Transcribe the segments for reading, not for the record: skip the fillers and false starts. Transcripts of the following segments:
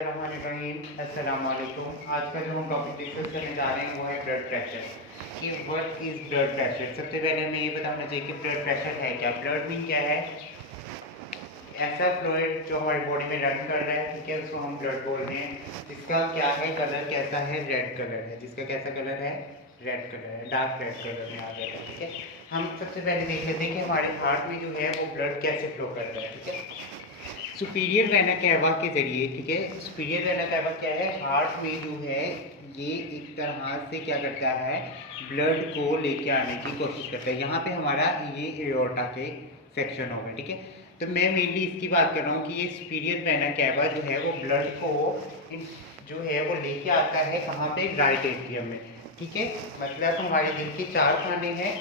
अस्सलामुअलैकुम। आज का जो हम टॉपिक डिस्कस करने जा रहे हैं वो है ब्लड प्रेशर। कि व्हाट इज़ ब्लड प्रेशर। सबसे पहले हमें ये बताना चाहिए कि ब्लड प्रेशर है क्या। ब्लड मीन क्या है? ऐसा फ्लूइड जो हमारी बॉडी में रन कर रहा है, ठीक है, उसको हम ब्लड बोल रहे हैं। जिसका क्या है कलर, कैसा है, रेड कलर है। जिसका कैसा कलर है, रेड कलर है, डार्क रेड कलर में आ जाएगा, ठीक है। हम सबसे पहले देख लेते हैं कि हमारे हार्ट में जो है वो ब्लड कैसे फ्लो कर रहा है, ठीक है। सुपीरियर वेना कैवा के जरिए, ठीक है। सुपीरियर वेना कैवा क्या है? हार्ट में जो है ये एक तरह से क्या करता है, ब्लड को लेके आने की कोशिश करता है। यहाँ पे हमारा ये एओर्टा के सेक्शन हो गए, ठीक है। तो मैं मेनली इसकी बात कर रहा हूँ कि ये सुपीरियर वेना कैवा जो है वो ब्लड को जो है वो लेके आता है कहाँ पे, राइट एट्रियम में, ठीक है। मतलब हमारे दिल के 4 खाने हैं,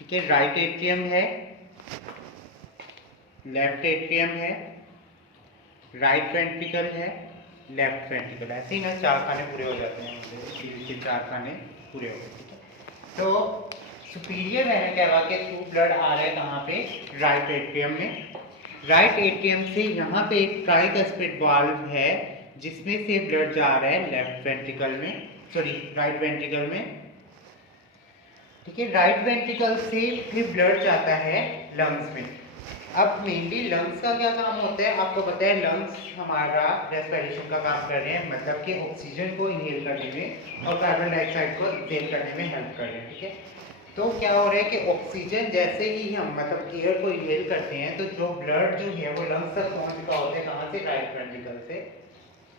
ठीक है। राइट एट्रियम है, लेफ्ट एट्रियम है, राइट वेंट्रिकल है, लेफ्ट वेंट्रिकल। ऐसे ही ना 4 खाने पूरे हो जाते हैं, दिल के 4 खाने पूरे हो गए, ठीक है। तो सुपीरियर वेना कैवा के थ्रू ब्लड आ रहा है कहाँ पे, राइट एट्रियम में। राइट एट्रियम से यहाँ पे एक ट्राइकस्पिड वाल्व है जिसमें से ब्लड जा रहा है लेफ्ट वेंट्रिकल में, सॉरी राइट वेंट्रिकल में, ठीक है। राइट वेंट्रिकल से फिर ब्लड जाता है लंग्स में। अब मेनली लंग्स का क्या काम होता है आपको पता है। लंग्स हमारा रेस्पिरेशन का काम कर रहे हैं, मतलब कि ऑक्सीजन को इनहेल करने में और कार्बन डाइऑक्साइड को एक्सहेल करने में हेल्प कर रहे हैं, ठीक है। तो क्या हो रहा है कि ऑक्सीजन जैसे ही हम मतलब एयर को इनहेल करते हैं तो जो ब्लड जो है वो लंग्स तक पहुंच चुका होता है, कहाँ से, राइट वेंट्रिकल से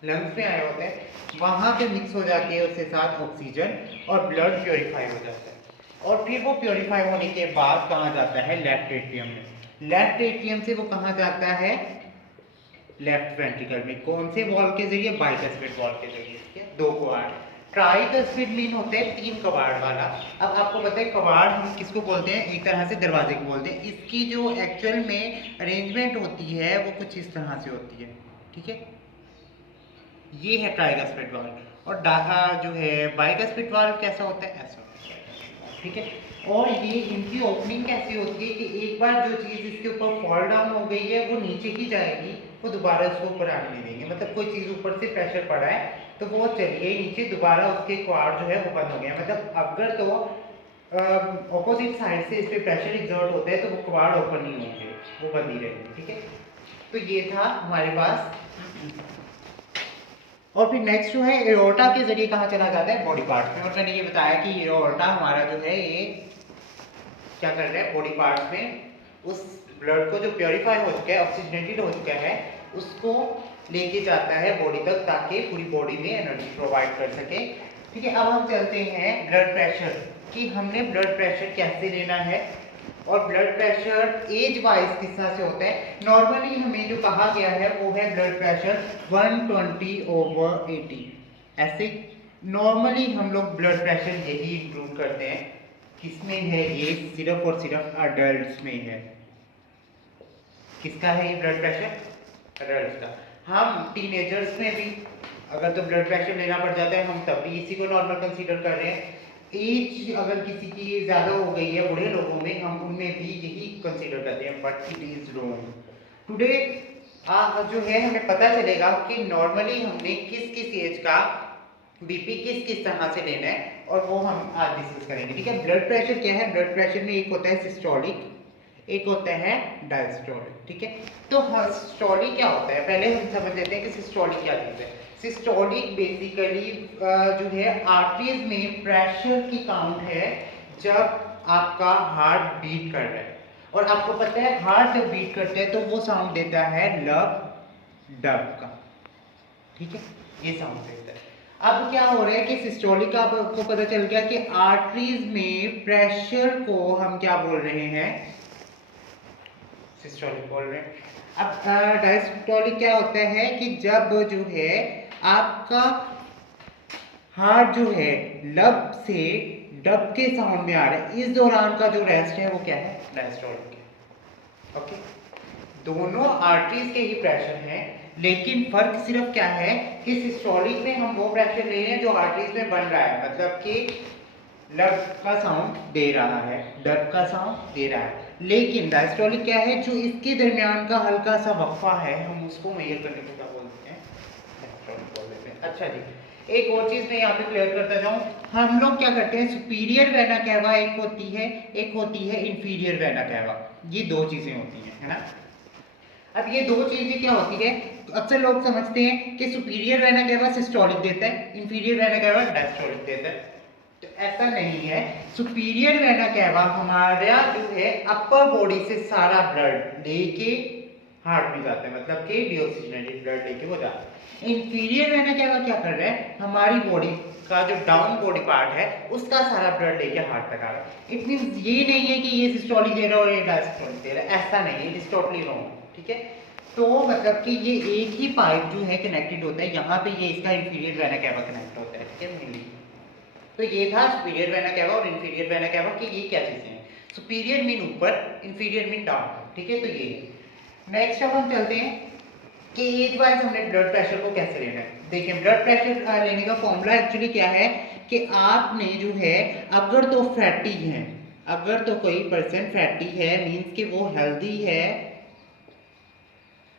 लंग्स में आए होते हैं, वहां पे मिक्स हो जाती है उसके साथ ऑक्सीजन और ब्लड प्योरीफाई हो जाता है। और फिर वो प्योरीफाई होने के बाद कहाँ जाता है, लेफ्ट एट्रियम में। लेफ्ट एट्रियम से वो कहाँ जाता है, लेफ्ट वेंट्रिकल में। कौन से वॉल के जरिए, बाइकस्पिड वॉल के जरिए, ठीक है। 2 कवाड़। ट्राइकस्पिड मीन होते हैं 3 कवाड़ वाला। अब आपको पता है कवाड़ हम किसको बोलते हैं, एक तरह से दरवाजे को बोलते हैं। इसकी जो एक्चुअल में अरेंजमेंट होती है वो कुछ इस तरह से होती है, ठीक है। ये है ट्राइकस्पिड वाल्व। और डाहा जो है बाइकस्पिड वाल्व कैसा होता है, ऐसा होता है, ठीक है। और ये इनकी ओपनिंग कैसी होती है कि एक बार जो चीज़ इसके ऊपर फॉल डाउन हो गई है वो नीचे ही जाएगी, वो दोबारा उसको ऊपर आने नहीं देंगे। मतलब कोई चीज़ ऊपर से प्रेशर पड़ा है तो वो चलिए नीचे, दोबारा उसके क्वाड जो है वो बंद हो गया। मतलब अगर तो ऑपोजिट साइड से इस पर प्रेशर एग्जर्ट होता है तो वो क्वाड ओपन नहीं होंगे, वो बंद ही रहेंगे, ठीक है। तो ये था हमारे पास। और फिर नेक्स्ट जो है एओर्टा के जरिए कहाँ चला जाता है, बॉडी पार्ट में। और मैंने ये बताया कि एओर्टा हमारा जो है ये क्या कर रहा है, बॉडी पार्ट्स में उस ब्लड को जो प्योरीफाई हो चुका है, ऑक्सीजनेटेड हो चुका है, उसको लेके जाता है बॉडी तक ताकि पूरी बॉडी में एनर्जी प्रोवाइड कर सके, ठीक है। अब हम चलते हैं ब्लड प्रेशर कि हमने ब्लड प्रेशर कैसे लेना है। और ब्लड प्रेशर एज वाइज किस तरह से होता है। नॉर्मली हमें जो कहा गया है वो है ब्लड प्रेशर 120/80। ऐसे नॉर्मली हम लोग ब्लड प्रेशर यही इंक्लूड करते हैं। किसमें है ये, सिर्फ और सिर्फ अडल्ट में है। किसका है ये ब्लड प्रेशर, अडल्ट का। हम टीनेजर्स में भी अगर तो ब्लड प्रेशर लेना पड़ जाता है, हम तब भी इसी को नॉर्मल कंसीडर कर रहे हैं। एज अगर किसी की ज़्यादा हो गई है बूढ़े लोगों में, हम उनमें भी यही कंसीडर करते हैं, but it is wrong. Today जो है हमें पता चलेगा कि नॉर्मली हमने किस किस एज का बीपी किस किस तरह से लेना है, और वो हम आज डिस्कस करेंगे, ठीक है। ब्लड प्रेशर क्या है, ब्लड प्रेशर में एक होता है सिस्टोलिक, एक होता है डायस्टोलिक, ठीक है। तो सिस्टोलिक क्या होता है, पहले हम समझ लेते हैं कि सिस्टोलिक क्या चीज़ है। सिस्टोलिक बेसिकली जो है आर्टरीज में प्रेशर की काउंट है जब आपका हार्ट बीट कर रहा है। और आपको पता है हार्ट जब बीट करता है तो वो साउंड देता है लब डब का, ठीक है, ये साउंड देता है। अब क्या हो रहा है कि सिस्टोलिक का आपको पता चल गया कि आर्टरीज में प्रेशर को हम क्या बोल रहे हैं, सिस्टोलिक बोल रहे हैं। अब डायस्टोलिक क्या होता है कि जब जो है आपका हार्ट जो है लब से डब के साउंड में आ रहा है, इस दौरान का जो रेस्ट है वो क्या है, डायस्टोलिक है, ओके। दोनों आर्टरीज के ही प्रेशर हैं, लेकिन फर्क सिर्फ क्या है कि सिस्टोलिक में हम वो प्रेशर ले रहे हैं जो आर्टरीज में बन रहा है, मतलब कि लब का साउंड दे रहा है, डब का साउंड दे रहा है। लेकिन डायस्टोलिक क्या है, जो इसके दरमियान का हल्का सा वक्फा है हम उसको मेजर करने को क्या बोलते अच्छा जी, एक और चीज मैं यहाँ पे क्लियर करता जाऊँ, हम लोग क्या करते हैं, सुपीरियर वेना कैवा एक होती है इंफीरियर वेना कैवा, ये दो चीजें होती हैं, है ना। अब ये दो चीजें क्या होती है, तो अक्सर लोग समझते हैं कि सुपीरियर वेना कैवा सिस्टोलिक देता है, इंफीरियर वेना कैवा डायस्टोलिक देता है, तो ऐसा नहीं है। सुपीरियर वेना कैवा हमारा जो है अपर बॉडी से सारा ब्लड लेके हार्ट में जाता है, मतलब कि डीऑक्सीजनेटेड ब्लड लेके वो जाता है। इंफीरियर वेना कैवा क्या कर रहा है, हमारी बॉडी का जो डाउन बॉडी पार्ट है उसका सारा ब्लड लेके हार्ट तक आ रहा है। इट मींस ये नहीं है कि ये सिस्टोलिक दे रहा है और ये डायस्टोलिक दे रहा है, ऐसा नहीं है, इट इज टोटली रॉन्ग, ठीक है। तो मतलब कि ये एक ही पाइप जो है कनेक्टेड होता है, यहाँ पे ये इसका इंफीरियर वेना कैवा कनेक्ट होता है, ठीक है मेनली। तो ये था सुपीरियर वेना कैवा और इंफीरियर वेना कैवा कि ये क्या चीजें हैं। सुपीरियर मीन ऊपर, इंफीरियर मीन डाउन, ठीक है। तो ये नेक्स्ट अब हम चलते हैं कि एज वाइज हमने ब्लड प्रेशर को कैसे लेना है। देखिए ब्लड प्रेशर लेने का फॉर्मूला एक्चुअली क्या है कि आपने जो है, अगर तो फैटी है, अगर तो कोई पर्सन फैटी है मींस कि वो हेल्दी है,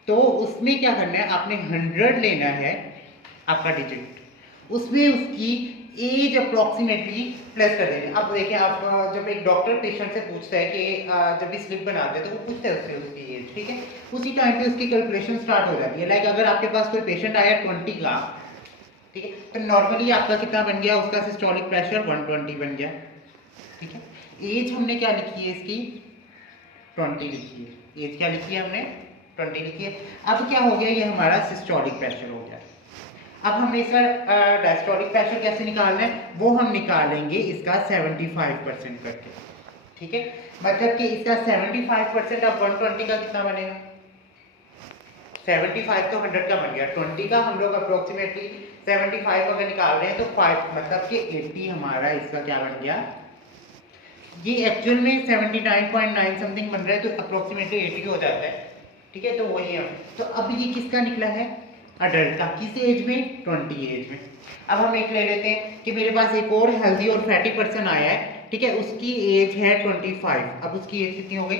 तो उसमें क्या करना है, आपने 100 लेना है आपका डिजिट, उसमें उसकी एज अप्रोक्सीमेटली प्लस कर देनी। अब देखिए, आप जब एक डॉक्टर पेशेंट से पूछता है कि जब भी स्लिप बनाते हैं तो वो पूछते हैं उससे उसकी एज, ठीक है, उसी टाइम पे उसकी कैलकुलेशन स्टार्ट हो जाती है। लाइक अगर आपके पास कोई पेशेंट आया 20 का, ठीक है, तो नॉर्मली आपका कितना बन गया, उसका सिस्टोलिक प्रेशर 120 बन गया, ठीक है। एज हमने क्या लिखी है इसकी, 20 लिखी है, एज क्या लिखी है हमने, 20 लिखी है। अब क्या हो गया, ये हमारा सिस्टोलिक प्रेशर हो गया। अब हमने इसका डायस्टोलिक प्रेशर कैसे निकालना है, वो हम निकालेंगे इसका 75% करके, ठीक है। मतलब कि इसका 75% अब 120 का कितना बनेगा, 75 तो 100 का बन गया, 20 का हम लोग अप्रोक्सीमेटली 75 अगर निकाल रहे हैं तो 5 मतलब कि 80 हमारा इसका क्या बन गया। ये एक्चुअल में 79.9 समथिंग बन रहा है, तो अप्रोक्सीमेटली 80 हो जाता है, ठीक है। तो वही है। तो अब ये किसका निकला है, अडल्ट का, किस एज में, 20 एज में। अब हम एक ले लेते हैं कि मेरे पास एक और हेल्दी और फैटी पर्सन आया है, ठीक है, उसकी एज है 25। अब उसकी एज कितनी हो गई,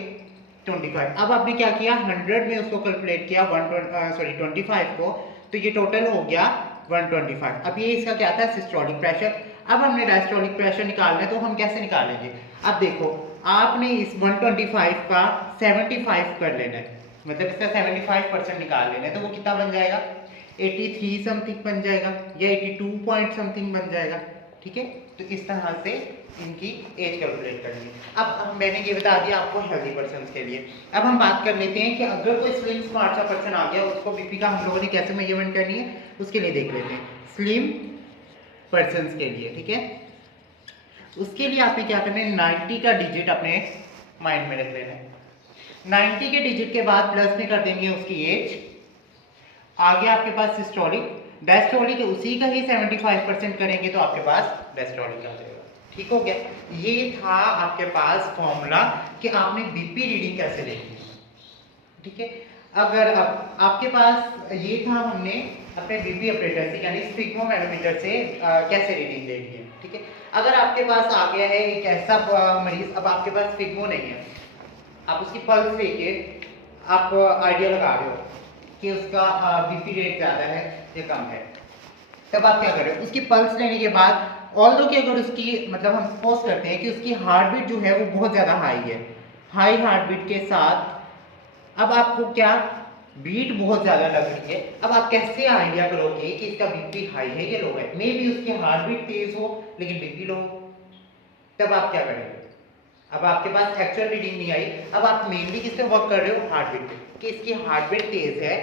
25। अब आपने क्या किया, 100 में उसको कैलकुलेट किया 25 को, तो ये टोटल हो गया 125। अब ये इसका क्या था, सिस्टोलिक प्रेशर। अब हमने डायस्टोलिक प्रेशर निकालना है, तो हम कैसे निकालेंगे। अब देखो, आपने इस 125 का 75 कर लेना है, मतलब इसका 75% निकाल लेना है, तो वो कितना बन जाएगा, 83 समथिंग बन जाएगा या 82 पॉइंट समथिंग बन जाएगा, ठीक है। तो इस तरह से इनकी एज कैलकुलेट करनी है। अब मैंने ये बता दिया आपको हेल्दी पर्सन के लिए। अब हम बात कर लेते हैं कि अगर कोई स्लिम स्मार्ट सा पर्सन आ गया, उसको बीपी का हम लोगों ने कैसे मेजरमेंट करनी है, उसके लिए देख लेते हैं। स्लिम पर्सन के लिए, ठीक है, उसके लिए आपने क्या करना है, 90 का डिजिट अपने माइंड में रख लेना है। 90 के डिजिट के बाद प्लस में कर देंगे उसकी एज, आगे आपके पास सिस्टोलिक, डायस्टोलिक उसी का ही 75% करेंगे तो आपके पास डायस्टोलिक आ जाएगा, ठीक हो गया। ये था आपके पास फॉर्मूला कि आपने बीपी रीडिंग कैसे लेनी है, ठीक है। अगर अब आपके पास ये था, हमने अपने बीपी ऑपरेटर से यानी स्फिग्मोमैनोमीटर से कैसे रीडिंग लेनी है, ठीक है। अगर आपके पास आ गया है एक ऐसा मरीज, अब आपके पास स्फिग्मो नहीं है, आप उसकी पल्स लेके आप आइडिया लगा रहे हो कि उसका बीपी रेट ज़्यादा है या कम है, तब आप क्या करें, उसकी पल्स लेने के बाद ऑल्दो कि अगर उसकी, मतलब हम सपोज करते हैं कि उसकी हार्ट बीट जो है वो बहुत ज़्यादा हाई है, हाई हार्ट बीट के साथ अब आपको क्या, बीट बहुत ज़्यादा लग रही है, अब आप कैसे आइडिया करोगे कि इसका बीपी हाई है या लो है। मे बी उसकी हार्ट बीट तेज हो लेकिन बीपी लो, तब आप क्या करेंगे, अब आपके पास एक्चुअल रीडिंग नहीं आई, अब आप मेनली किस पे वर्क कर रहे हो, हार्ट बीट पे, कि इसकी हार्ट बीट तेज है,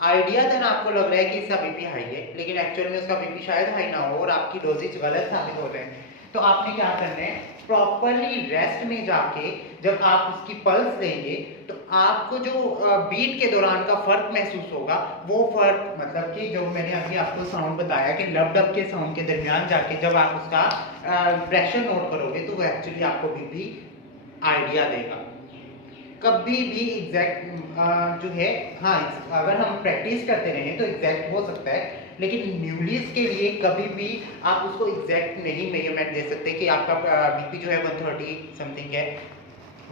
आइडिया देन आपको लग रहा है कि इसका बीपी हाई है, लेकिन एक्चुअल में उसका बीपी शायद हाई ना हो और आपकी डोजेज गलत साबित हो रहे हैं। तो आपने क्या करना है, प्रॉपरली रेस्ट में जाके जब आप उसकी पल्स लेंगे तो आपको जो बीट के दौरान का फर्क महसूस होगा, वो फर्क मतलब कि जो मैंने अभी आपको साउंड बताया कि लब डब के साउंड के दरमियान जाके जब आप उसका प्रेशर नोट करोगे तो वो एक्चुअली आपको बीपी आइडिया देगा। कभी भी एग्जैक्ट जो है, हाँ अगर हम प्रैक्टिस करते रहें तो एग्जैक्ट हो सकता है, लेकिन न्यूलीज के लिए कभी भी आप उसको एग्जैक्ट नहीं मेजरमेंट दे सकते कि आपका बीपी जो है 130 समथिंग है,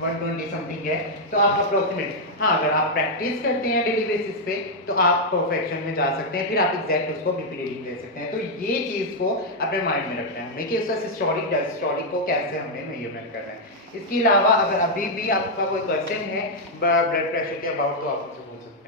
120 समथिंग है, तो आप अप्रोक्सीमेट, हाँ अगर आप प्रैक्टिस करते हैं डेली बेसिस पे तो आप परफेक्शन में जा सकते हैं, फिर आप एग्जैक्ट उसको बीपी रीडिंग दे सकते हैं। तो ये चीज़ को अपने माइंड में रखना है हमें कि उसका सिस्टोलिक डायस्टोलिक को कैसे हमें मेजरमेंट करना है। इसके अलावा अगर अभी भी आपका कोई क्वेश्चन है ब्लड प्रेशर के अबाउट तो आप मुझसे पूछ सकते हैं।